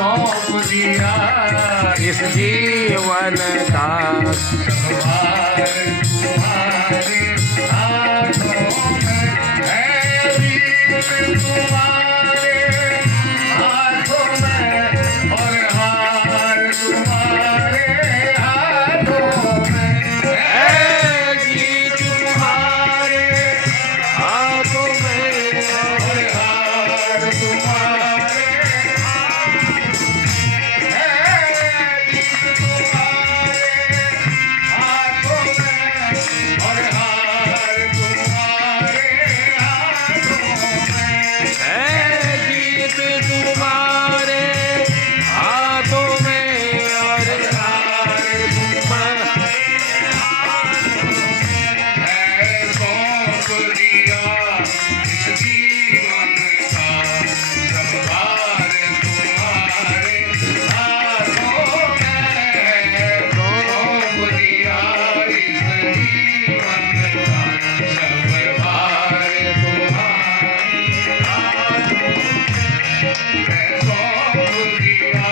सौंप दिया इस जीवन का संभार तुम्हारे हाथों में है, दीप तुम्हारे हाथों में और हार तुम्हारे हाथों में है। जीत तुम्हारे हाथों में और हार तुम्हारे है। जीत तुम्हारे हाथों में और हार तुम्हारे सौंप दिया इस जीवन का संभार तुम्हारे हाथों में, सौंप दिया इस जीवन का संभार तुम्हारे हाथों में, सौंप दिया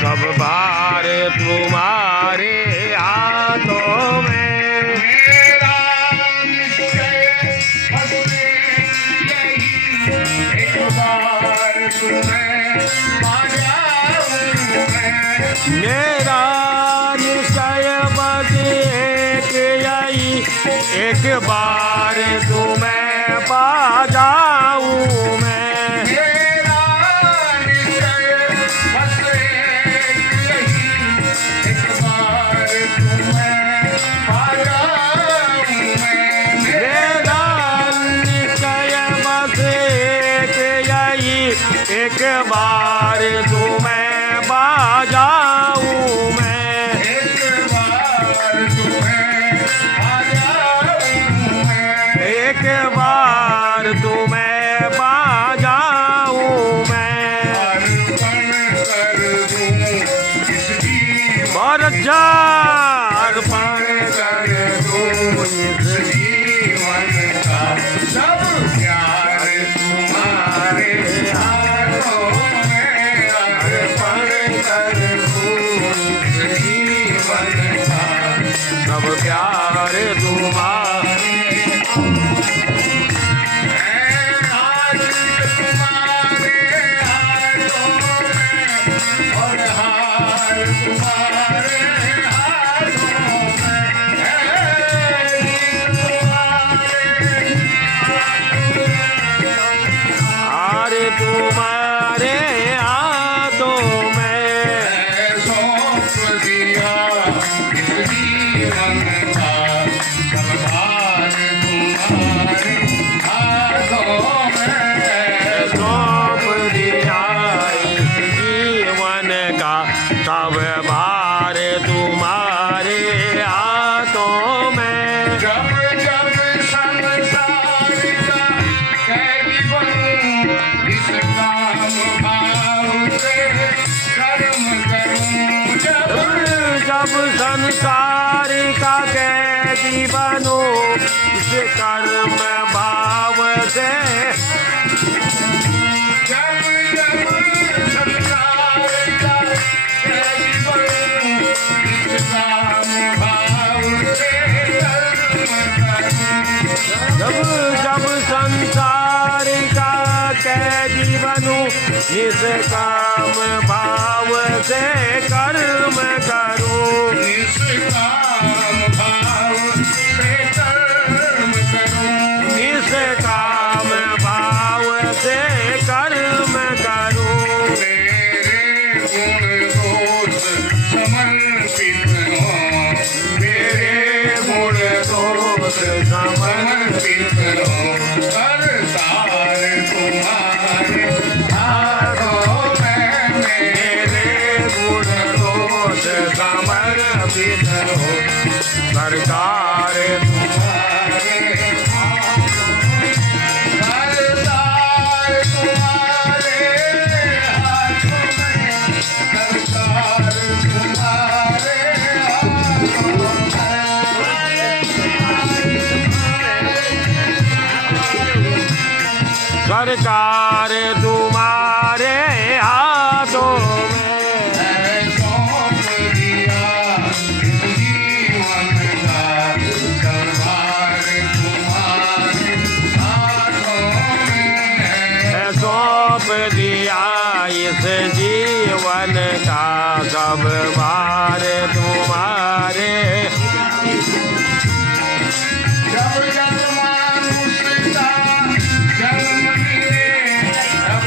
सब भार तुम्हारे हाथों में। मेरा निश्चय हंसने यही, एक बार तुम्हें पा जाऊं मैं। मेरा निश्चय बस एक यही, एक बार तुम्हें पा जाऊं मैं। मेरा निश्चय बस एक यही, एक बार तुम्हें पा जाऊं मैं। मेरा निश्चय बस एक यही, एक बार तुम्हें पा जाऊं मैं। एक बार तुम्हें पा जाऊं मैं। एक बार तुम्हें पा जाऊं मैं। अर्पण कर दूं इस जीवन अर्पण कर दूं इस जीवन का सब प्यार तुम्हारे हाथों में। अर्पण कर दूं इस जीवन का सब प्यार तुम्हारे। आज तुम्हारे हाथों में और हार तुम्हारे हाथों में है, हार तुम्हारे हाथों में। सौंप दिया इस जीवन का संभार तुम्हारे हाथों में। सौंप दिया इस जीवन का सब भार तुम्हारे हाथों में। जब जब संसार का कैदी बनूं, इस काम भाव से कर्म करूं। जब जब संसार का कैदी बनो, इस कर्म भाव से। जब जब संसार का कैदी बनूं, इस काम भाव से कर्म करूं। जब जब संसार का कैदी बनूं, इस काम भाव से कर्म करूं। इस काम भाव से कर्म करूं। इस काम भाव से कर्म करूं। मेरे गुण दोष समर्पित हो, मेरे गुण दोष समर्पित हो। करतार तुम्हारे हाथों में, मेरे गुण दोष समर्पित हो। सरकार तुम्हारे हाथों में है सौंप दिया इस जीवन का संभार तुम्हारे हाथों में है सौंप दिया इस जीवन का सब भार तुम्हारे जब जब मानुष का जन्म मिले तब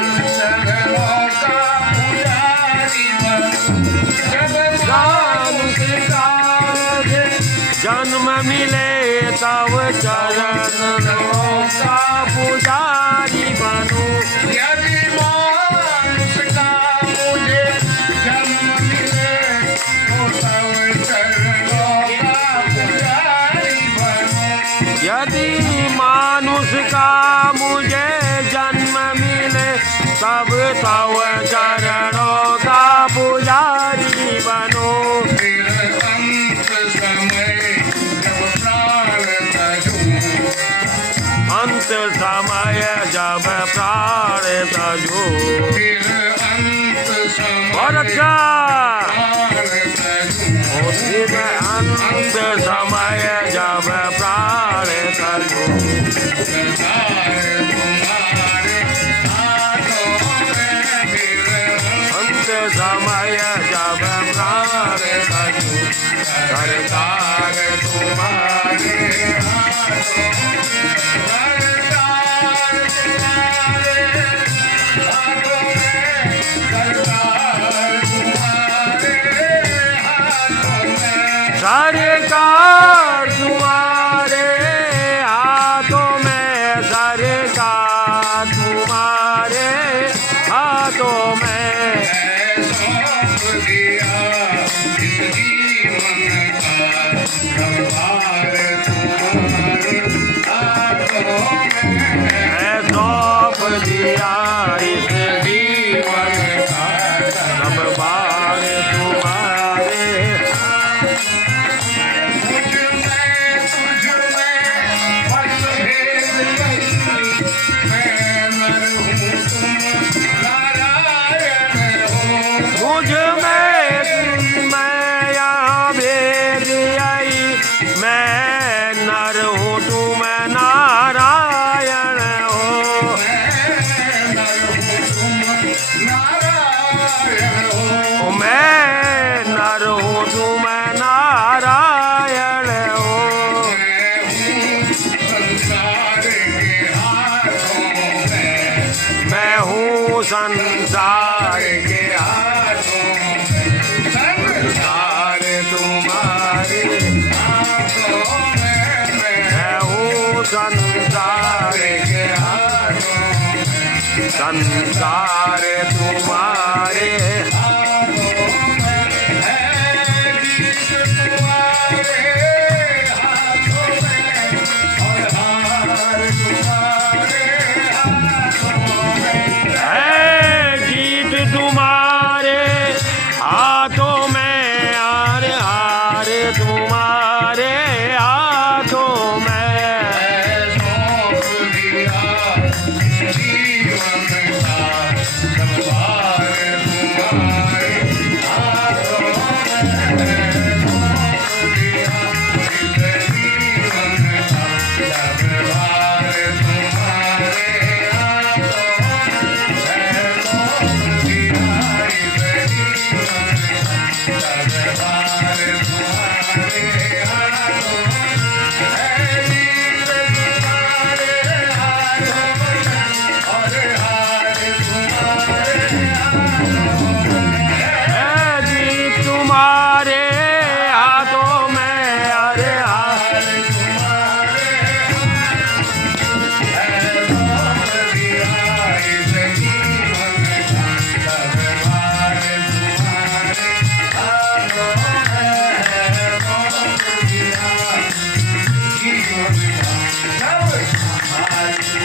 चरणों का पुजारी बनूं। जब मानुष का जन्म मिले तब चरणों का पुजारी बनूं। यदि मानुष का मुझे जन्म मिले तो तब चरणों का पुजारी बनूं। यदि मानुष का मुझे जन्म मिले तब तव चरणों का पुजारी बनो। फिर अंत समय जब प्राण तजूं अंत समय जब प्राण तजो फिर अंत समय और अच्छा प्राण तजूं फिर अंत समय जब प्राण तजो सरकार तुम्हारे हाथों में फिर अंत समय जब प्राण तजो सरकार तुम्हारे हाथों में सरकार तुम्हारे हाथों में सरकार तुम्हारे हाथों में सरकार तुम्हारे हाथों में सरकार तुम्हारे हाथों में सौंप दिया इस जीवन का संभार तुम्हारे हाथों में है सौंप दिया इस जीवन का सब भार तुम्हारे मुझ में तुझ में बस भेद नहीं मैं नर हूँ तुम नारायण हो मुझ में यहाँ भेद आई मैं नर हूँ तुम नारायण हो। मैं नर हूँ तुम नारायण हो मैं नर हूँ तुम नारायण हो। मैं हूँ संसार मैं हूँ संसार के के हाथों में संसार तुम्हारे हाथों में मैं हूँ संसार के हाथों में संसार तुम्हारे हाथों में है गीत तुम्हारे हाथों में और हार तुम्हारे हाथों में है गीत तुम्हारे हाथों में हार हार तुम्हारे हाथों में सौंप दिया इस जीवन का संभार तुम्हारे हाथों में सौंप दिया इस जीवन का संभार तुम्हारे हाथों में सौंप दिया इस जीवन का संभार तुम्हारे हाथों में गीत तुम्हारे हाथों में और हार तुम्हारे हाथों में है गीत तुम्हारे हाथों में अरे हार तुम्हारे सौंप दिया इस जीवन का संभार तुम्हारे हाथों में सौंप दिया जीवन का संभार